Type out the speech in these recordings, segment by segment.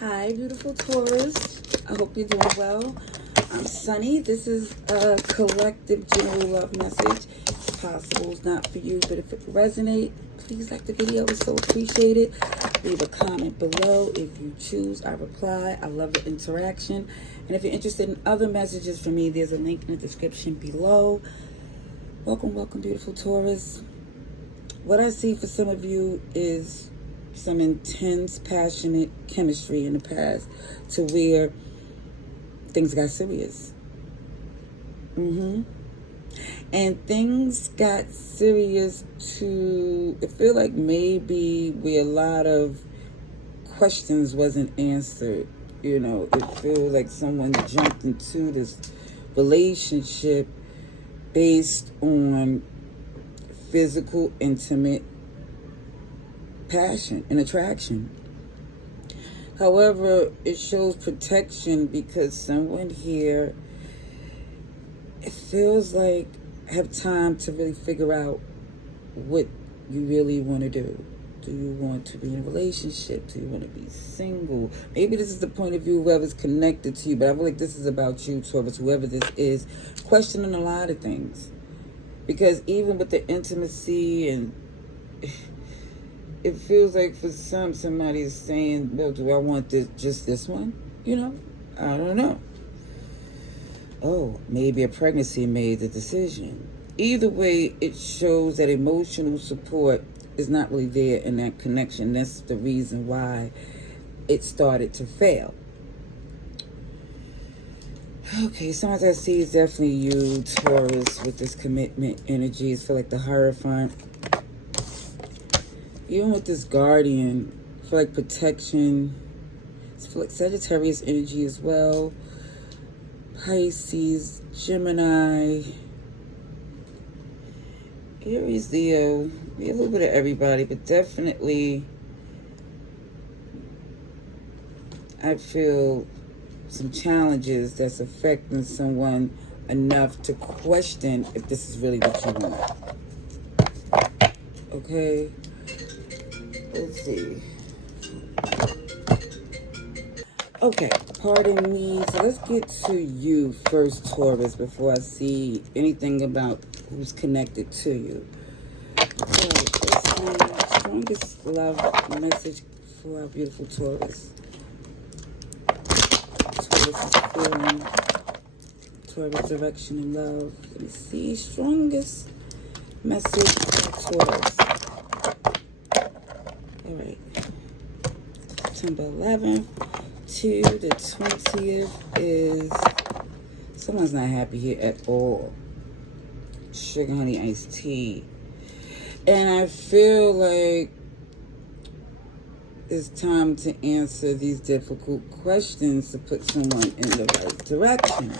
Hi, beautiful Taurus. I hope you're doing well. I'm Sunny. This is a collective general love message. It's possible it's not for you, but if it resonates, please like the video. It's so appreciated. Leave a comment below. If you choose, I reply. I love the interaction. And if you're interested in other messages from me, there's a link in the description below. Welcome, welcome, beautiful Taurus. What I see for some of you is some intense, passionate chemistry in the past to where things got serious. And things got serious to, it feel like maybe where a lot of questions wasn't answered. You know, it feels like someone jumped into this relationship based on physical, intimate passion and attraction. However, it shows protection because someone here, it feels like, have time to really figure out what you really want to do. Do you want to be in a relationship? Do you want to be single? Maybe this is the point of view of whoever's connected to you, but I feel like this is about you, Taurus, whoever this is, questioning a lot of things. Because even with the intimacy, and it feels like for somebody is saying, well, do I want this, just this one? You know, I don't know. Oh, maybe a pregnancy made the decision. Either way, it shows that emotional support is not really there in that connection. That's the reason why it started to fail. Okay, signs I see is definitely you, Taurus, with this commitment energy. It's feel like the Hierophant. Even with this Guardian, I feel like protection. It's feel like Sagittarius energy as well. Pisces, Gemini, Aries, Leo. A little bit of everybody, but definitely I feel some challenges that's affecting someone enough to question if this is really what you want. Okay, let's see. Okay, pardon me. So let's get to you first, Taurus, before I see anything about who's connected to you. All right, let's see. Strongest love message for our beautiful Taurus. Taurus is feeling. Taurus direction and love. Let me see. Strongest message for Taurus. All right. September 11th. To the 20th is someone's not happy here at all. Sugar honey iced tea. And I feel like it's time to answer these difficult questions to put someone in the right direction.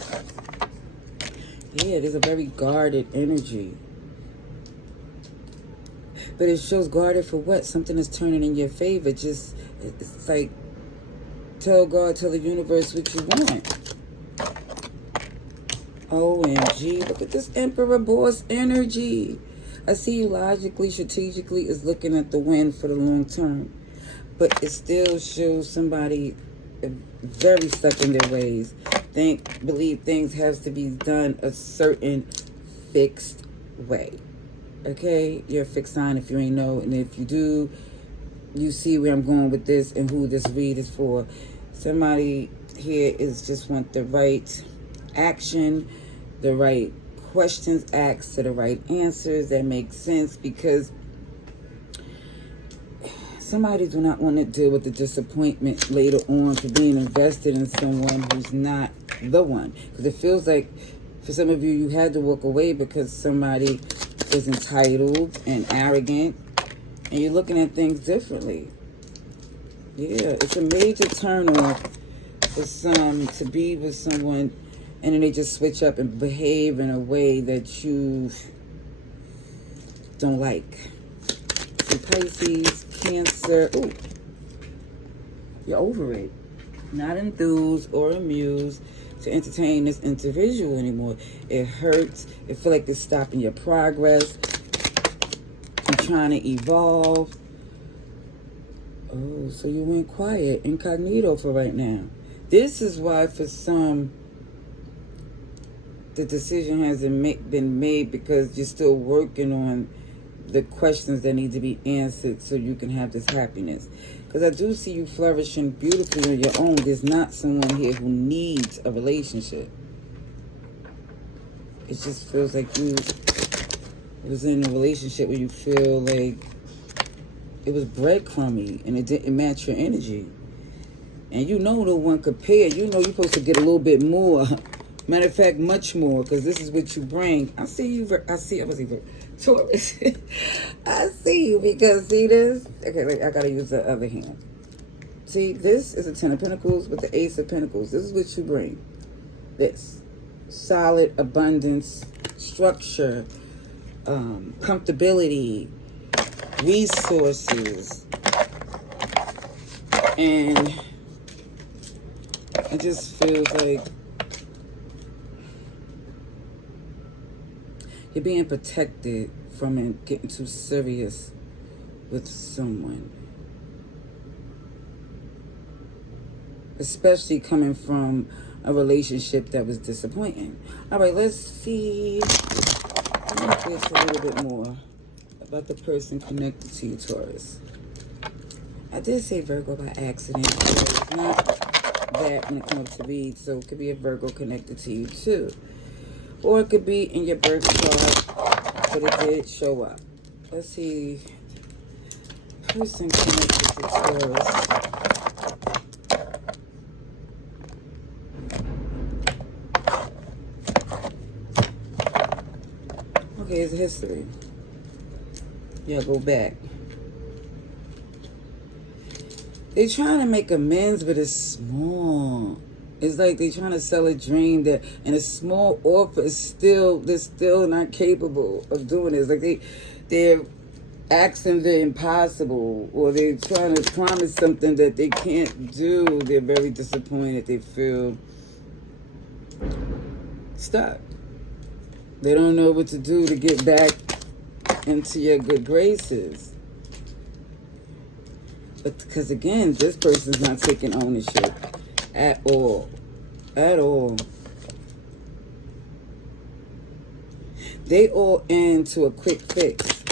Yeah, there's a very guarded energy. But it shows guarded for what? Something is turning in your favor. Just, it's like, tell God, tell the universe what you want. OMG, look at this Emperor boss energy. I see you logically, strategically is looking at the win for the long term. But it still shows somebody very stuck in their ways. Believe things has to be done a certain fixed way. Okay? You're a fixed sign if you ain't know. And if you do, you see where I'm going with this and who this read is for. Somebody here is just want the right action, the right questions asked to the right answers that make sense, because somebody do not want to deal with the disappointment later on for being invested in someone who's not the one. Because it feels like for some of you, you had to walk away because somebody is entitled and arrogant, and you're looking at things differently. Yeah, it's a major turn off for some to be with someone and then they just switch up and behave in a way that you don't like. So Pisces, Cancer, ooh, you're over it. Not enthused or amused to entertain this individual anymore. It hurts. It feels like it's stopping your progress. You're trying to evolve. Oh, so you went quiet, incognito for right now. This is why for some, the decision hasn't been made, because you're still working on the questions that need to be answered so you can have this happiness. Because I do see you flourishing beautifully on your own. There's not someone here who needs a relationship. It just feels like you was in a relationship where you feel like it was breadcrumby and it didn't match your energy. And you know no one compared. You know you're supposed to get a little bit more. Matter of fact, much more, because this is what you bring. I see you. Taurus. I see you, because see this? Okay, I gotta use the other hand. See, this is a Ten of Pentacles with the Ace of Pentacles. This is what you bring. This. Solid abundance, structure, comfortability, resources. And it just feels like you're being protected from getting too serious with someone. Especially coming from a relationship that was disappointing. All right, let's see. Let's get a little bit more about the person connected to you, Taurus. I did say Virgo by accident, so it's not that when it comes to read, so it could be a Virgo connected to you too. Or it could be in your birth chart, but it did show up. Let's see. Person connected to Taurus. Okay, it's history. Yeah, go back. They're trying to make amends, but it's small. It's like they're trying to sell a dream that, and a small offer is they're still not capable of doing this. Like they're asking the impossible, or they're trying to promise something that they can't do. They're very disappointed. They feel stuck. They don't know what to do to get back into your good graces. But because again, this person's not taking ownership at all. At all. They all into a quick fix.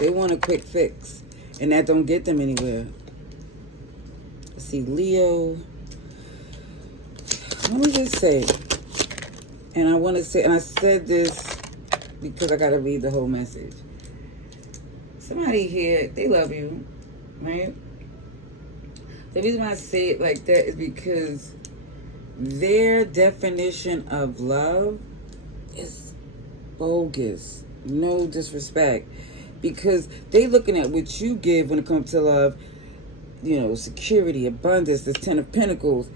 They want a quick fix. And that don't get them anywhere. Let's see, Leo. Let me just say, and I want to say, and I said this because I got to read the whole message. Somebody here, they love you, right? The reason why I say it like that is because their definition of love is bogus. No disrespect. Because they looking at what you give when it comes to love, you know, security, abundance, this Ten of Pentacles.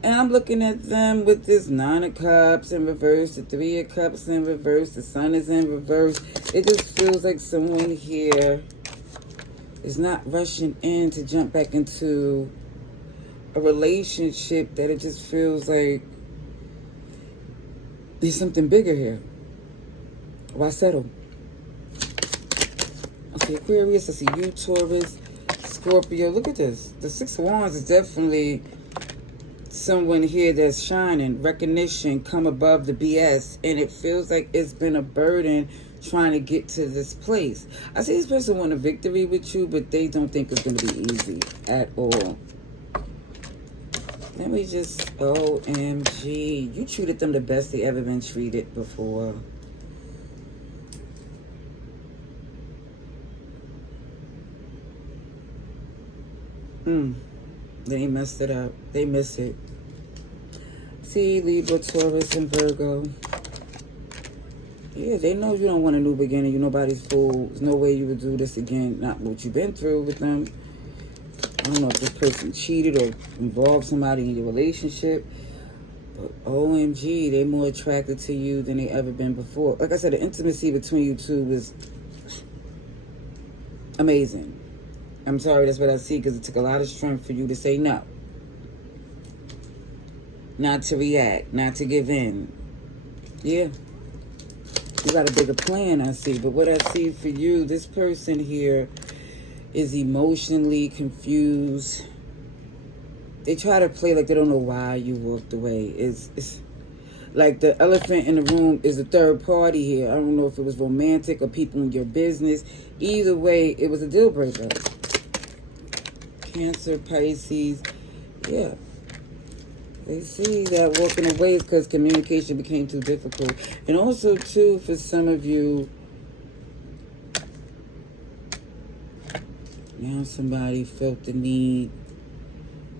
And I'm looking at them with this Nine of Cups in reverse, the Three of Cups in reverse, the Sun is in reverse. It just feels like someone here is not rushing in to jump back into a relationship, that it just feels like there's something bigger here. Why settle? Okay, Aquarius, I see you, Taurus, Scorpio. Look at this. The Six of Wands is definitely someone here that's shining, recognition, come above the BS, and it feels like it's been a burden trying to get to this place. I see this person want a victory with you, but they don't think it's going to be easy at all. Let me just, OMG, you treated them the best they ever been treated before. They messed it up. They miss it. See, Libra, Taurus, and Virgo. Yeah, they know you don't want a new beginning. You're nobody's fool. There's no way you would do this again. Not what you've been through with them. I don't know if this person cheated or involved somebody in your relationship. But OMG, they're more attracted to you than they ever been before. Like I said, the intimacy between you two was amazing. I'm sorry, that's what I see, because it took a lot of strength for you to say no. Not to react, not to give in. Yeah. You got a bigger plan, I see. But what I see for you, this person here is emotionally confused. They try to play like they don't know why you walked away. It's like the elephant in the room is a third party here. I don't know if it was romantic or people in your business. Either way, it was a deal breaker. Cancer, Pisces, yeah. They see that walking away is because communication became too difficult. And also, too, for some of you, now somebody felt the need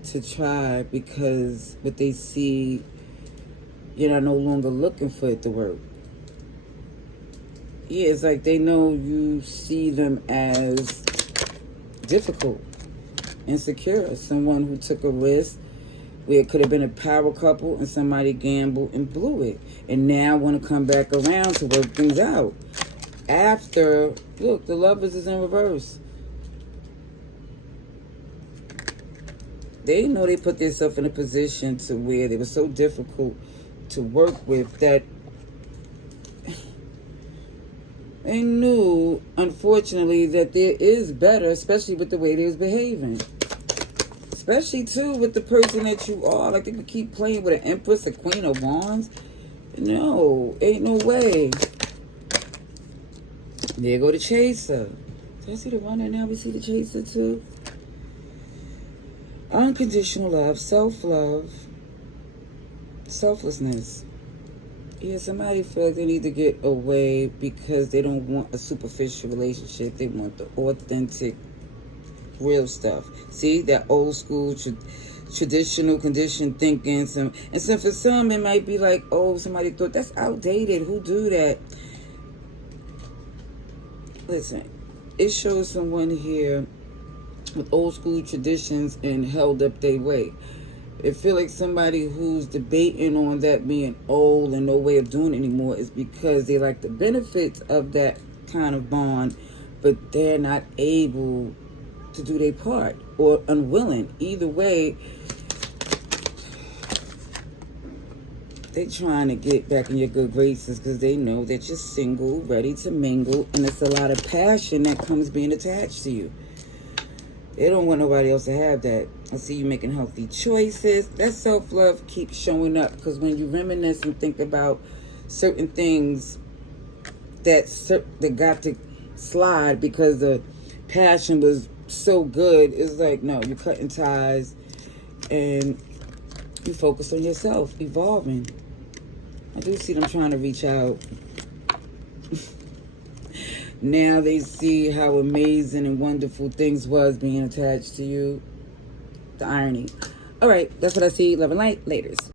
to try because what they see, you're no longer looking for it to work. Yeah, it's like they know you see them as difficult, insecure, someone who took a risk where it could have been a power couple and somebody gambled and blew it. And now want to come back around to work things out. After, look, the Lovers is in reverse. They know they put themselves in a position to where they were so difficult to work with that they knew, unfortunately, that there is better, especially with the way they was behaving. Especially, too, with the person that you are. Like, they could keep playing with an Empress, a Queen of Wands. No, ain't no way. There go the Chaser. Did I see the Runner now? We see the Chaser, too. Unconditional love, self-love, selflessness. Yeah, somebody feels they need to get away because they don't want a superficial relationship. They want the authentic, real stuff. See, that old school, traditional, conditioned thinking. And so for some, it might be like, oh, somebody thought that's outdated. Who do that? Listen, it shows someone here with old school traditions and held up their way. It feel like somebody who's debating on that being old and no way of doing it anymore is because they like the benefits of that kind of bond, but they're not able to do their part or unwilling. Either way, they trying to get back in your good graces because they know that you're single, ready to mingle, and it's a lot of passion that comes being attached to you. They don't want nobody else to have that. I see you making healthy choices. That self-love keeps showing up because when you reminisce and think about certain things that got to slide because the passion was so good, it's like, no, you're cutting ties and you focus on yourself, evolving. I do see them trying to reach out. Now they see how amazing and wonderful things was being attached to you. The irony. All right, that's what I see. Love and light. Laters.